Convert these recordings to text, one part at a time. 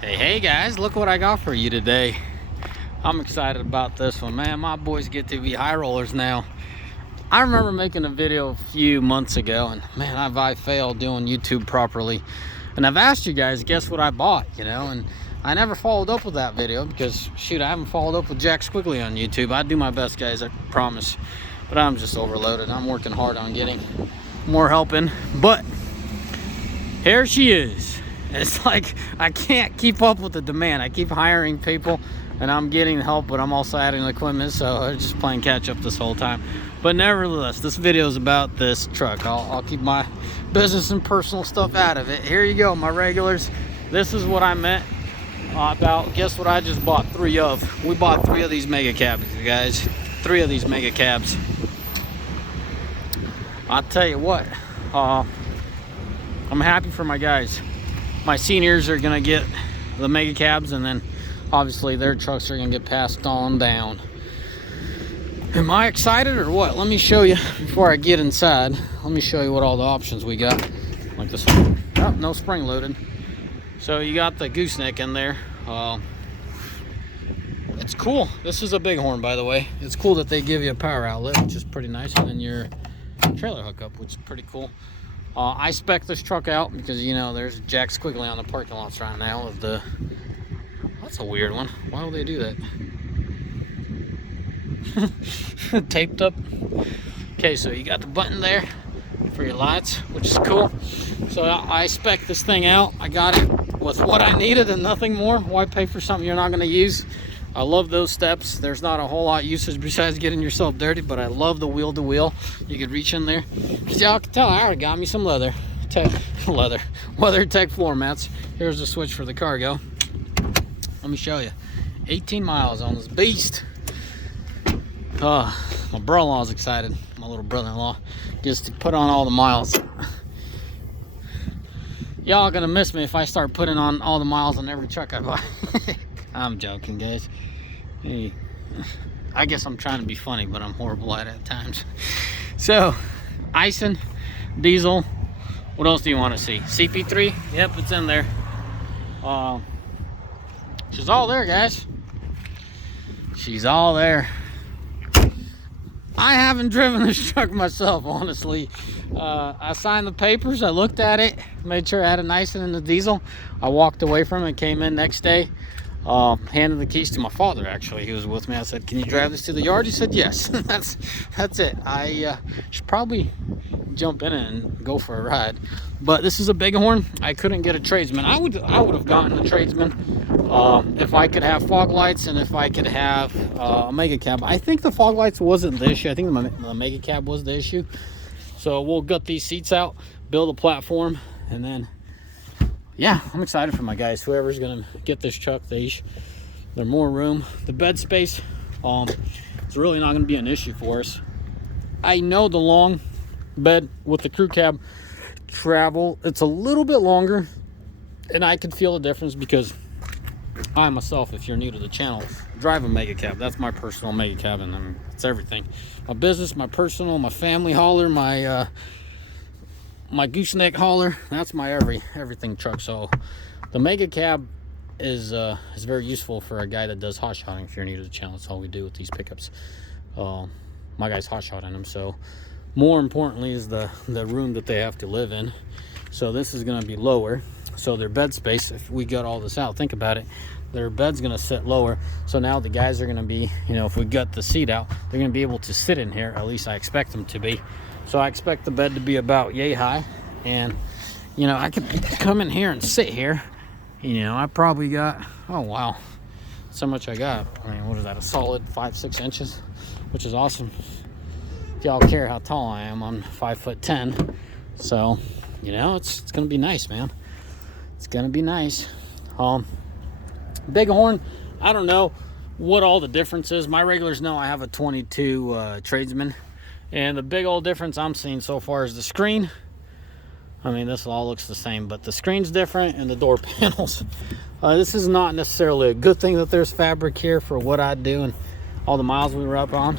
Hey guys, look what I got for you today. I'm excited about this one, man. My boys get to be high rollers now. I remember making a video a few months ago, and man, I failed doing YouTube properly. And I've asked you guys, guess what I bought, and I never followed up with that video because, shoot, I haven't followed up with Jack Squiggly on YouTube. I do my best, guys, I promise. But I'm just overloaded. I'm working hard on getting more helping. But here she is. It's like I can't keep up with the demand. I keep hiring people and I'm getting help, but I'm also adding equipment, so I'm just playing catch up this whole time. But nevertheless, this video is about this truck. I'll keep my business and personal stuff out of it. Here you go, my regulars. This is what I meant about, guess what I just bought 3 of. We bought 3 of these mega cabs, you guys. 3 of these mega cabs. I'll tell you what, I'm happy for my guys. My seniors are gonna get the mega cabs, and then obviously their trucks are gonna get passed on down. Am I excited or what? Let me show you before I get inside. Let me show you what all the options we got. Like this one. Oh, no spring loaded. So you got the gooseneck in there. It's cool. This is a bighorn, by the way. It's cool that they give you a power outlet, which is pretty nice, and then your trailer hookup, which is pretty cool. I spec this truck out because, there's Jack Squiggly on the parking lots right now of the... That's a weird one. Why would they do that? Taped up. Okay, so you got the button there for your lights, which is cool. So I spec this thing out. I got it with what I needed and nothing more. Why pay for something you're not going to use? I love those steps. There's not a whole lot of usage besides getting yourself dirty, but I love the wheel to wheel. You could reach in there. As y'all can tell, I already got me some WeatherTech floor mats. Here's the switch for the cargo. Let me show you. 18 miles on this beast. My brother-in-law's excited. My little brother-in-law gets to put on all the miles. Y'all gonna miss me if I start putting on all the miles on every truck I buy. I'm joking, guys. Hey, I guess I'm trying to be funny, but I'm horrible at it at times. So, icing, diesel. What else do you want to see? CP3? Yep, it's in there. She's all there, guys. She's all there. I haven't driven this truck myself, honestly. I signed the papers. I looked at it, made sure I had an icing in the diesel. I walked away from it, came in next day. Handed the keys to my father, actually. He was with me. I said, can you drive this to the yard? He said yes. That's it. I should probably jump in it and go for a ride, but this is a bighorn. I couldn't get a tradesman. I would have gotten a tradesman if I could have fog lights and if I could have a mega cab. I think the fog lights wasn't the issue. I think the mega cab was the issue. So we'll gut these seats out, build a platform, and then yeah, I'm excited for my guys. Whoever's gonna get this truck, there's more room. The bed space, it's really not gonna be an issue for us. I know the long bed with the crew cab travel, it's a little bit longer, and I can feel the difference because I myself, if you're new to the channel, drive a mega cab. That's my personal mega cab, and it's everything. My business, my personal, my family hauler, my gooseneck hauler, that's my everything truck. So the mega cab is very useful for a guy that does hot shotting. If you're new to the channel, that's all we do with these pickups. My guy's hot shotting them. So more importantly is the room that they have to live in. So this is going to be lower, so their bed space, if we gut all this out, think about it, their bed's going to sit lower. So now the guys are going to be, if we gut the seat out, they're going to be able to sit in here. At least I expect them to be. So I expect the bed to be about yay high, and I could come in here and sit here. I probably got, oh wow, so much I got. I mean, what is that, a solid 5-6 inches, which is awesome. If y'all care how tall I am, I'm 5'10". So it's gonna be nice, man. It's gonna be nice. Bighorn, I don't know what all the difference is. My regulars know I have a 22 tradesman. And the big old difference I'm seeing so far is the screen. I mean, this all looks the same, but the screen's different and the door panels. This is not necessarily a good thing that there's fabric here for what I do and all the miles we rack on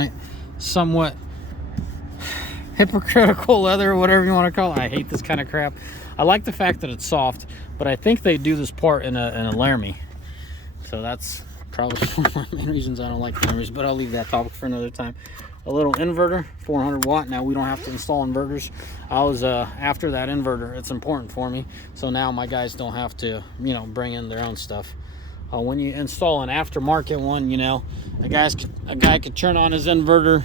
it. Somewhat hypocritical leather, or whatever you want to call it. I hate this kind of crap. I like the fact that it's soft, but I think they do this part in a Laramie. So that's probably one of the main reasons I don't like Laramies, but I'll leave that topic for another time. A little inverter, 400 watt. Now we don't have to install inverters. I was after that inverter. It's important for me. So now my guys don't have to, you know, bring in their own stuff. When you install an aftermarket one, you know, a guy could turn on his inverter,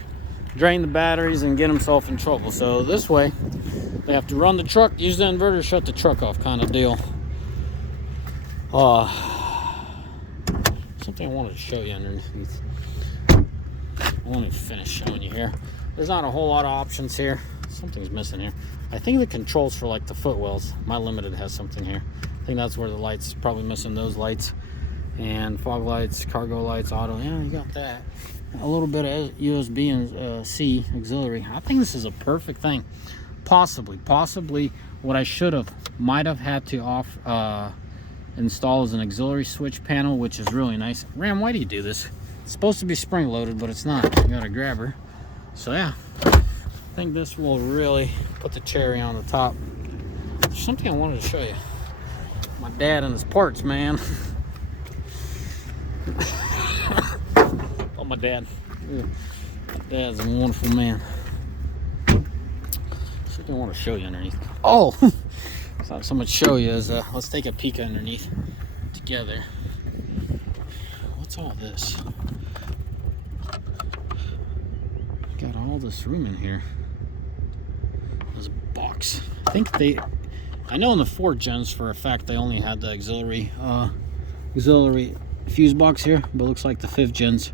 drain the batteries, and get himself in trouble. So this way, they have to run the truck, use the inverter, shut the truck off, kind of deal. Something I wanted to show you underneath. I won't even finish showing you here. There's not a whole lot of options here. Something's missing here. I think the controls for like the footwells, my Limited has something here. I think that's where the lights, probably missing those lights. And fog lights, cargo lights, auto. Yeah, you got that. A little bit of USB and C auxiliary. I think this is a perfect thing. Possibly what I might have had to install as an auxiliary switch panel, which is really nice. Ram, why do you do this? It's supposed to be spring loaded, but it's not. You got a grabber. So yeah, I think this will really put the cherry on the top. There's something I wanted to show you. My dad and his parts, man. Oh, my dad. My dad's a wonderful man. Something I want to show you underneath. Oh, so something to show you is let's take a peek underneath together. What's all this? Got all this room in here. There's a box. I know in the 4 gens for a fact they only had the auxiliary fuse box here, but it looks like the 5th gens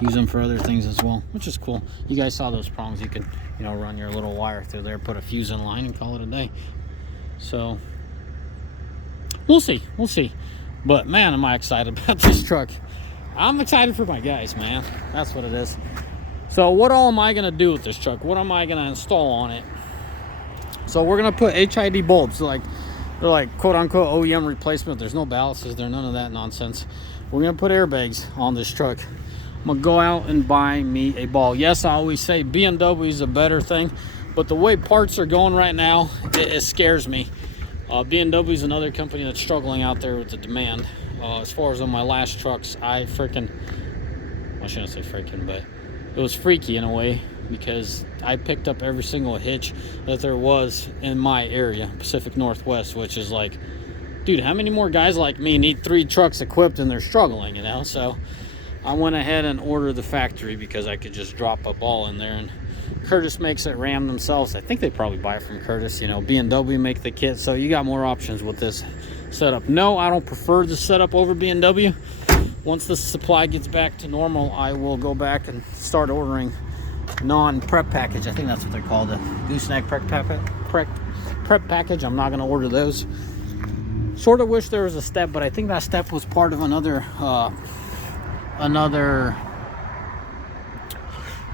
use them for other things as well, which is cool. You guys saw those prongs. You could, you know, run your little wire through there, put a fuse in line, and call it a day. So we'll see. But man, am I excited about this truck. I'm excited for my guys, man. That's what it is. So what all am I gonna do with this truck? What am I gonna install on it? So we're gonna put HID bulbs. They're like quote unquote OEM replacement. There's no ballasts, there's none of that nonsense. We're gonna put airbags on this truck. I'm gonna go out and buy me a ball. Yes, I always say BMW is a better thing, but the way parts are going right now, it scares me. BMW is another company that's struggling out there with the demand. As far as on my last trucks, I shouldn't say freaking, but it was freaky in a way, because I picked up every single hitch that there was in my area, Pacific Northwest, which is like, dude, how many more guys like me need 3 trucks equipped and they're struggling, you know? So I went ahead and ordered the factory because I could just drop a ball in there, and Curtis makes it. Ram themselves, I think they probably buy it from Curtis. You know, BMW make the kit, so you got more options with this setup. No, I don't prefer the setup over BMW. Once the supply gets back to normal, I will go back and start ordering non-prep package. I think that's what they're called, the gooseneck prep package. I'm not going to order those. Sort of wish there was a step, but I think that step was part of another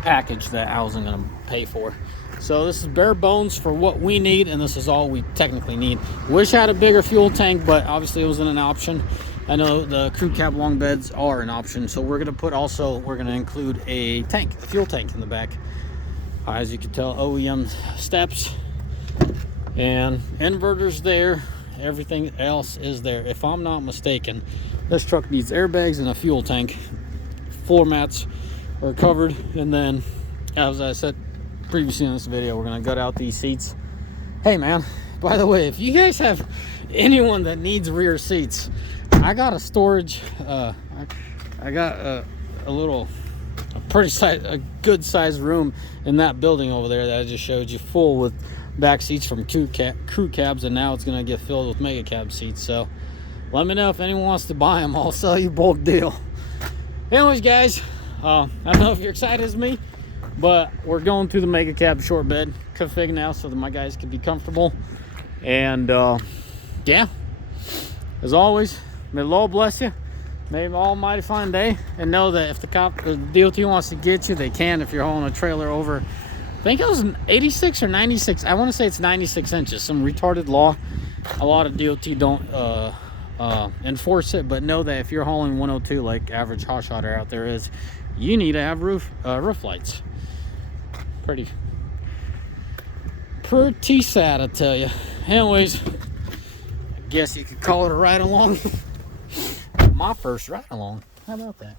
package that I wasn't going to pay for. So this is bare bones for what we need, and this is all we technically need. Wish I had a bigger fuel tank, but obviously it wasn't an option. I know the crew cab long beds are an option, so we're going to include a fuel tank in the back. As you can tell, OEM steps and inverters there. Everything else is there. If I'm not mistaken, this truck needs airbags and a fuel tank. Floor mats are covered, and then, as I said previously in this video, we're going to gut out these seats. Hey man, by the way, if you guys have anyone that needs rear seats, I got a storage, I got a good sized room in that building over there that I just showed you, full with back seats from crew cabs, and now it's going to get filled with mega cab seats. So let me know if anyone wants to buy them. I'll sell you bulk deal. Anyways, guys, I don't know if you're excited as me, but we're going through the mega cab short bed config now so that my guys can be comfortable. And yeah, as always, may the Lord bless you. May an almighty fine day. And know that if the DOT wants to get you, they can. If you're hauling a trailer over, I think it was 86 or 96. I want to say it's 96 inches. Some retarded law. A lot of DOT don't enforce it, but know that if you're hauling 102 like average hotshotter out there is, you need to have roof lights. Pretty sad, I tell you. Anyways, I guess you could call it a ride along. My first ride along. How about that?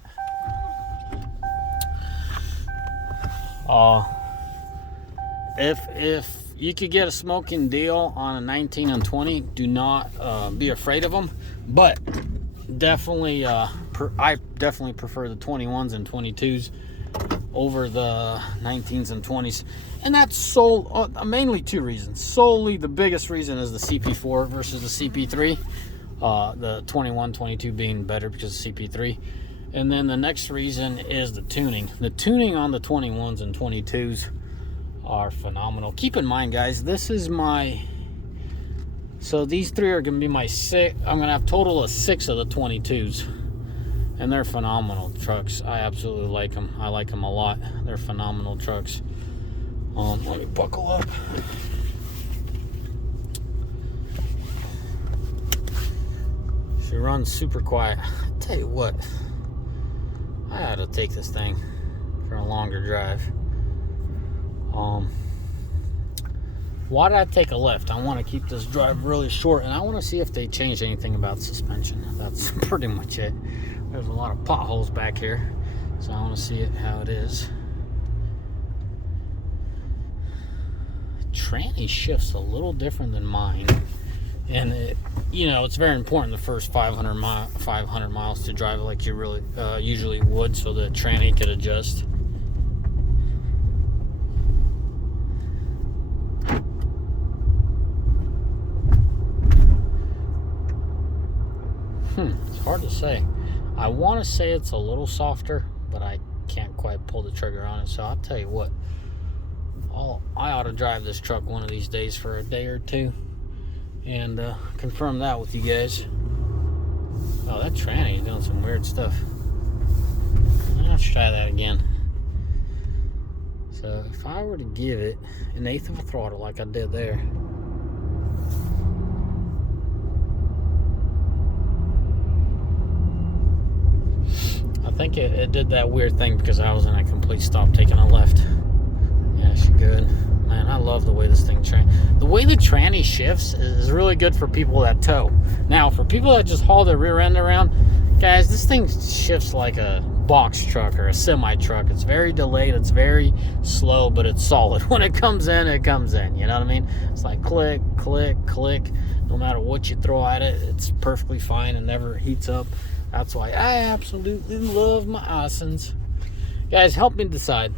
If you could get a smoking deal on a 19 and 20, do not be afraid of them. But definitely, I definitely prefer the 21s and 22s over the 19s and 20s. And that's mainly two reasons. Solely the biggest reason is the CP4 versus the CP3. The 21, 22 being better because of CP3. And then the next reason is the tuning. The tuning on the 21s and 22s are phenomenal. Keep in mind, guys, this is my... So these three are going to be my 6. I'm going to have a total of 6 of the 22s. And they're phenomenal trucks. I absolutely like them. I like them a lot. They're phenomenal trucks. Let me buckle up. She runs super quiet. I tell you what, I ought to take this thing for a longer drive. Why did I take a left? I want to keep this drive really short, and I want to see if they changed anything about suspension. That's pretty much it. There's a lot of potholes back here, so I want to see how it is. Tranny shifts a little different than mine, and it's very important the first 500 miles to drive it like you really usually would, so the tranny could adjust. It's hard to say. I want to say it's a little softer, but I can't quite pull the trigger on it. So I'll tell you what, I ought to drive this truck one of these days for a day or two and confirm that with you guys. Oh, that tranny is doing some weird stuff. Let's try that again. So if I were to give it an eighth of a throttle like I did there, I think it did that weird thing because I was in a complete stop taking a left. Yeah, she good. Man, I love the way this thing the way the tranny shifts is really good for people that tow. Now, for people that just haul their rear end around, guys, this thing shifts like a box truck or a semi truck. It's very delayed, it's very slow, but it's solid. When it comes in, it comes in. You know what I mean? It's like click, click, click. No matter what you throw at it, it's perfectly fine and never heats up. That's why I absolutely love my Isons. Guys, help me decide.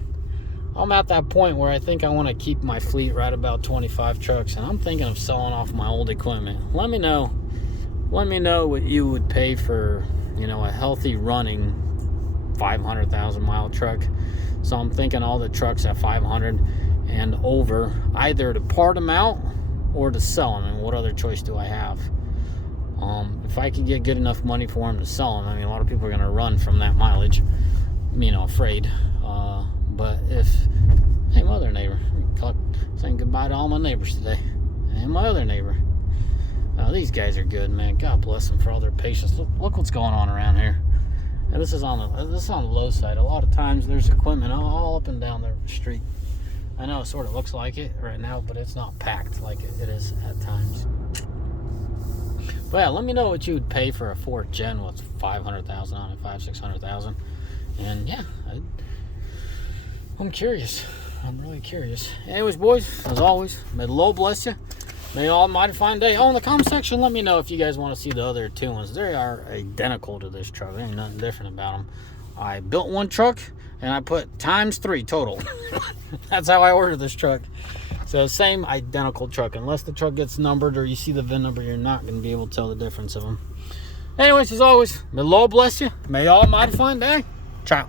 I'm at that point where I think I want to keep my fleet right about 25 trucks, and I'm thinking of selling off my old equipment. Let me know what you would pay for, a healthy running 500,000 mile truck. So I'm thinking all the trucks at 500 and over, either to part them out or to sell them. And what other choice do I have? If I could get good enough money for them to sell them, a lot of people are going to run from that mileage, afraid. But hey, my other neighbor, saying goodbye to all my neighbors today. And my other neighbor. These guys are good, man. God bless them for all their patience. Look what's going on around here. And this is on the low side. A lot of times there's equipment all up and down the street. I know it sort of looks like it right now, but it's not packed like it is at times. But yeah, let me know what you would pay for a 4th gen. What's 500,000 on it, 500,000-600,000, and yeah, I'm curious. I'm really curious. Anyways, boys, as always, may the Lord bless you. May you all mighty fine day. Oh, in the comment section, let me know if you guys want to see the other 2 ones. They are identical to this truck. There ain't nothing different about them. I built one truck and I put ×3 total. That's how I ordered this truck. So same identical truck. Unless the truck gets numbered or you see the VIN number, you're not going to be able to tell the difference of them. Anyways, as always, may the Lord bless you. May you all mighty fine day. Ciao.